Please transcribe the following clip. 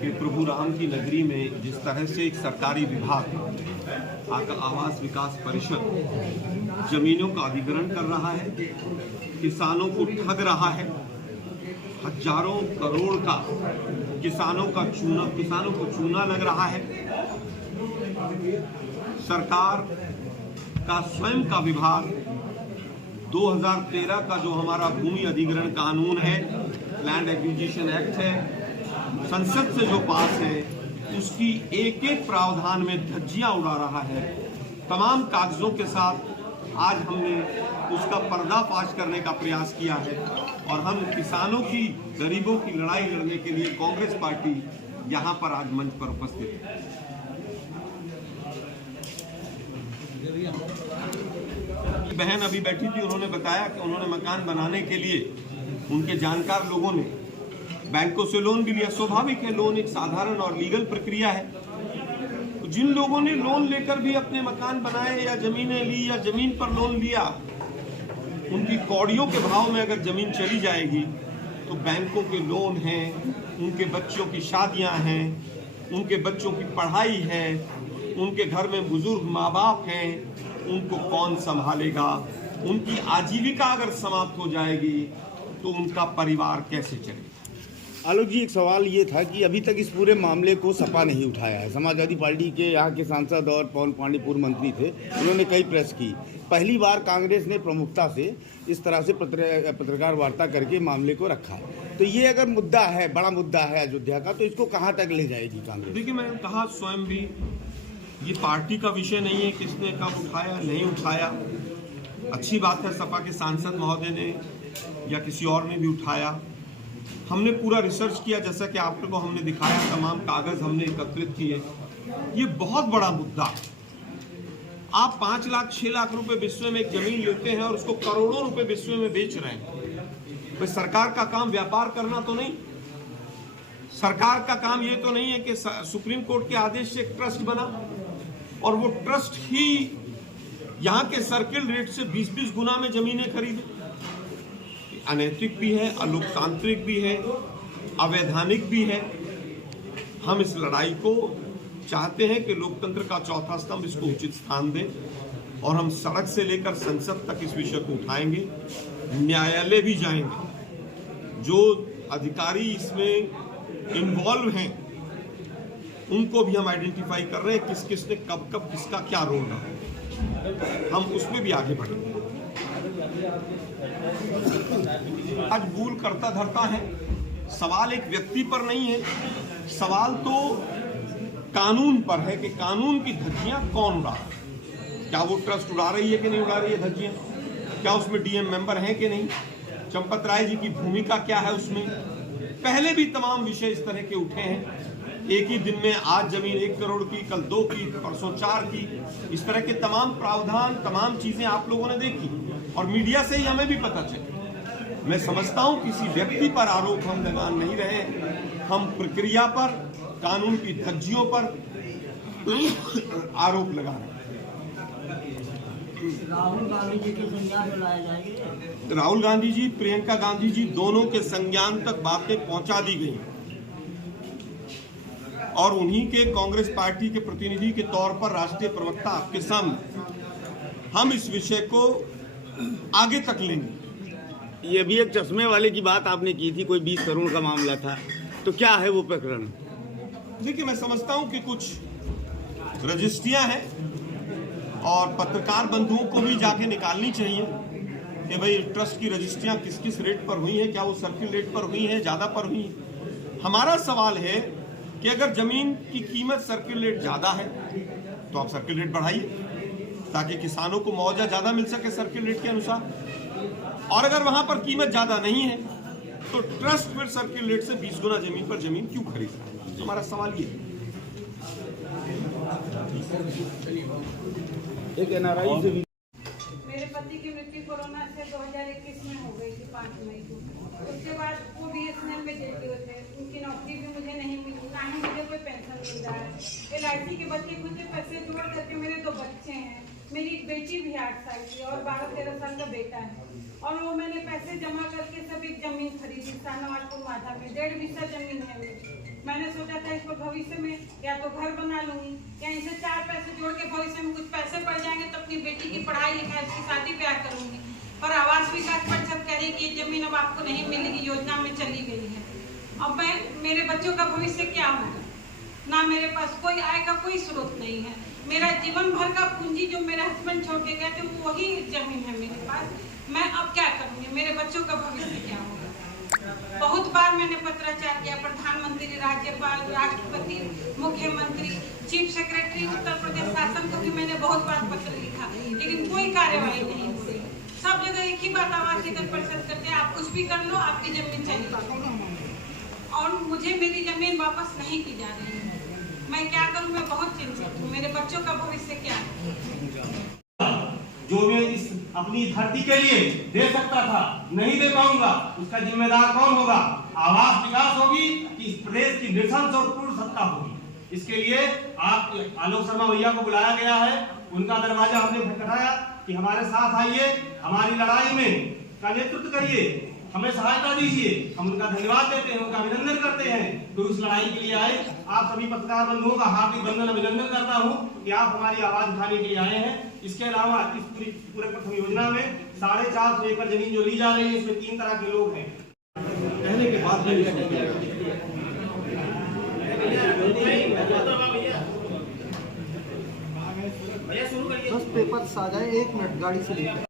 कि प्रभु राम की नगरी में जिस तरह से एक सरकारी विभाग आवास विकास परिषद जमीनों का अधिग्रहण कर रहा है, किसानों को ठग रहा है, हजारों करोड़ का किसानों को चूना लग रहा है। सरकार का स्वयं का विभाग 2013 का जो हमारा भूमि अधिग्रहण कानून है, लैंड एक्विजिशन एक्ट है, संसद से जो पास है, उसकी एक एक प्रावधान में धज्जियां उड़ा रहा है। तमाम कागजों के साथ आज हमने उसका पर्दाफाश करने का प्रयास किया है और हम किसानों की, गरीबों की लड़ाई लड़ने के लिए कांग्रेस पार्टी यहां पर आज मंच पर उपस्थित है। बहन अभी बैठी थी, उन्होंने बताया कि उन्होंने मकान बनाने के लिए उनके जानकार लोगों ने बैंकों से लोन भी लिया। स्वाभाविक है, लोन एक साधारण और लीगल प्रक्रिया है। तो जिन लोगों ने लोन लेकर भी अपने मकान बनाए या जमीनें ली या जमीन पर लोन लिया, उनकी कौड़ियों के भाव में अगर जमीन चली जाएगी तो बैंकों के लोन हैं, उनके बच्चों की शादियां हैं, उनके बच्चों की पढ़ाई है, उनके घर में बुजुर्ग माँ बाप हैं, उनको कौन संभालेगा? उनकी आजीविका अगर समाप्त हो जाएगी तो उनका परिवार कैसे चलेगा? आलोक जी, एक सवाल ये था कि अभी तक इस पूरे मामले को सपा नहीं उठाया है। समाजवादी पार्टी के यहाँ के सांसद और पवन पांडे पूर्व मंत्री थे, उन्होंने कई प्रेस की। पहली बार कांग्रेस ने प्रमुखता से इस तरह से पत्रकार वार्ता करके मामले को रखा है। तो ये अगर मुद्दा है, बड़ा मुद्दा है अयोध्या का, तो इसको कहाँ तक ले जाएगी कांग्रेस? देखिए, मैंने कहा स्वयं भी, ये पार्टी का विषय नहीं है किसने कब उठाया नहीं उठाया। अच्छी बात है सपा के सांसद महोदय ने या किसी और ने भी उठाया। हमने पूरा रिसर्च किया, जैसा कि आप लोगों को हमने दिखाया, तमाम कागज हमने एकत्रित किए। ये बहुत बड़ा मुद्दा। आप 5 लाख 6 लाख रुपए विश्व में एक जमीन लेते हैं और उसको करोड़ों रुपए विश्व में बेच रहे हैं। भाई, सरकार का काम व्यापार करना तो नहीं, सरकार का काम ये तो नहीं है कि सुप्रीम कोर्ट के आदेश से एक ट्रस्ट बना और वो ट्रस्ट ही यहाँ के सर्किल रेट से 20-20 गुना में जमीनें खरीदे। अनैतिक भी है, अलोकतांत्रिक भी है, अवैधानिक भी है। हम इस लड़ाई को चाहते हैं कि लोकतंत्र का चौथा स्तंभ इसको उचित स्थान दे और हम सड़क से लेकर संसद तक इस विषय को उठाएंगे, न्यायालय भी जाएंगे। जो अधिकारी इसमें इन्वॉल्व हैं उनको भी हम आइडेंटिफाई कर रहे हैं, किस किस ने कब कब किसका क्या रोल रहा, हम उसमें भी आगे बढ़ेंगे। आज भूल करता धरता है। सवाल एक व्यक्ति पर नहीं है, सवाल तो कानून पर है कि कानून की धज्जियां कौन उड़ा रहा है। क्या वो ट्रस्ट उड़ा रही है कि नहीं उड़ा रही है धज्जियां? क्या उसमें डीएम मेंबर है कि नहीं? चंपत राय जी की भूमिका क्या है उसमें? पहले भी तमाम विषय इस तरह के उठे हैं। एक ही दिन में आज जमीन 1 करोड़ की, कल 2 की, परसों 4 की, इस तरह के तमाम प्रावधान, तमाम चीजें आप लोगों ने देखी और मीडिया से ही हमें भी पता चला। मैं समझता हूं किसी व्यक्ति पर आरोप हम लगा नहीं रहे, हम प्रक्रिया पर, कानून की धज्जियों पर आरोप लगा रहे हैं। राहुल गांधी जी के संज्ञान में लाए जाएंगे। राहुल गांधी जी, प्रियंका गांधी जी, दोनों के संज्ञान तक बातें पहुंचा दी गई और उन्हीं के कांग्रेस पार्टी के प्रतिनिधि के तौर पर राष्ट्रीय प्रवक्ता आपके सामने हम इस विषय को आगे तक लेंगे। ये भी एक चश्मे वाले की बात आपने की थी, कोई 20 करोड़ का मामला था, तो क्या है वो प्रकरण? देखिए, मैं समझता हूं कि कुछ रजिस्ट्रियां हैं और पत्रकार बंधुओं को भी जाके निकालनी चाहिए कि भाई ट्रस्ट की रजिस्ट्रियां किस किस रेट पर हुई हैं, क्या वो सर्किल रेट पर हुई हैं, ज्यादा पर हुई हैं। हमारा सवाल है कि अगर जमीन की कीमत सर्किल रेट ज्यादा है तो आप सर्किल रेट बढ़ाइए ताकि किसानों को मुआवजा ज्यादा मिल सके सर्किल रेट के अनुसार, और अगर वहां पर कीमत ज्यादा नहीं है तो ट्रस्ट फिर सर्किल रेट से 20 गुना जमीन पर जमीन क्यों खरीद रहा है? तो हमारा सवाल ये है। एक एनआरआई से मेरे पति की मृत्यु कोरोना से 2021 में हो गई थी, 5 मई को। उसके बाद वो बीएसएनएल में जेल हुए थे, उनकी नौकरी भी मुझे नहीं मिली, ना ही मुझे कोई पेंशन मिल रहा है। LIC के बच्चे खुद पैसे जोड़ करके, मेरे 2 बच्चे हैं, मेरी एक बेटी भी 8 साल की और 12-13 साल का बेटा है, और वो मैंने पैसे जमा करके सब एक जमीन खरीदी नवाजपुर माधा में, 1.5 बीघा जमीन है मेरी। मैंने सोचा था भविष्य में या तो घर बना लूंगी या इनसे 4 पैसे जोड़ के भविष्य में कुछ पैसे पड़ जाएंगे तो अपनी बेटी की पढ़ाई लिखाई उसकी शादी ब्याह करूंगी। पर आवास विकास परिषद कह रही कि ये जमीन अब आपको नहीं मिलेगी, योजना में चली गई है। अब मैं मेरे बच्चों का भविष्य क्या होगा? ना मेरे पास कोई आय का कोई स्रोत नहीं है। मेरा जीवन भर का पूंजी जो मेरे हस्बैंड छोड़ के गए थे वही जमीन है मेरे पास। मैं अब क्या करूंगी? मेरे बच्चों का भविष्य क्या होगा? बहुत बार मैंने पत्राचार किया, प्रधानमंत्री, राज्यपाल, राष्ट्रपति, मुख्यमंत्री, चीफ सेक्रेटरी उत्तर प्रदेश शासन को भी मैंने बहुत बार पत्र लिखा, लेकिन कोई कार्यवाही नहीं हो रही। सब जगह एक ही बात आवास विकास परिषद करते हैं, आप कुछ भी कर लो, आपकी जमीन चाहिए और मुझे मेरी जमीन वापस नहीं की जा रही है। मैं क्या करूं? मैं बहुत चिंतित हूं। मेरे बच्चों का भविष्य क्या है? जो मैं इस अपनी धरती के लिए दे सकता था नहीं दे पाऊंगा, उसका जिम्मेदार कौन होगा? आवास विकास होगी कि इस प्रदेश की नृशंस और पूर्ण सत्ता होगी? इसके लिए आप आलोक शर्मा भैया को बुलाया गया है, उनका दरवाजा हमने खटखटाया कि हमारे साथ आइए, हमारी लड़ाई में का नेतृत्व करिए, हमें सहायता दीजिए। हम उनका धन्यवाद देते हैं, उनका अभिनंदन करते हैं तो उस लड़ाई के लिए आए। आप सभी पत्रकार बंधुओं का हार्दिक बंधन अभिनंदन करता हूं कि आप हमारी आवाज उठाने के लिए आए हैं। इसके अलावा इस पूरे प्रथम योजना में 450 एकड़ जमीन जो ली जा रही है, इसमें 3 तरह के लोग हैं। कहने के बाद बस पेपर आ जाए, 1 मिनट गाड़ी से लेकर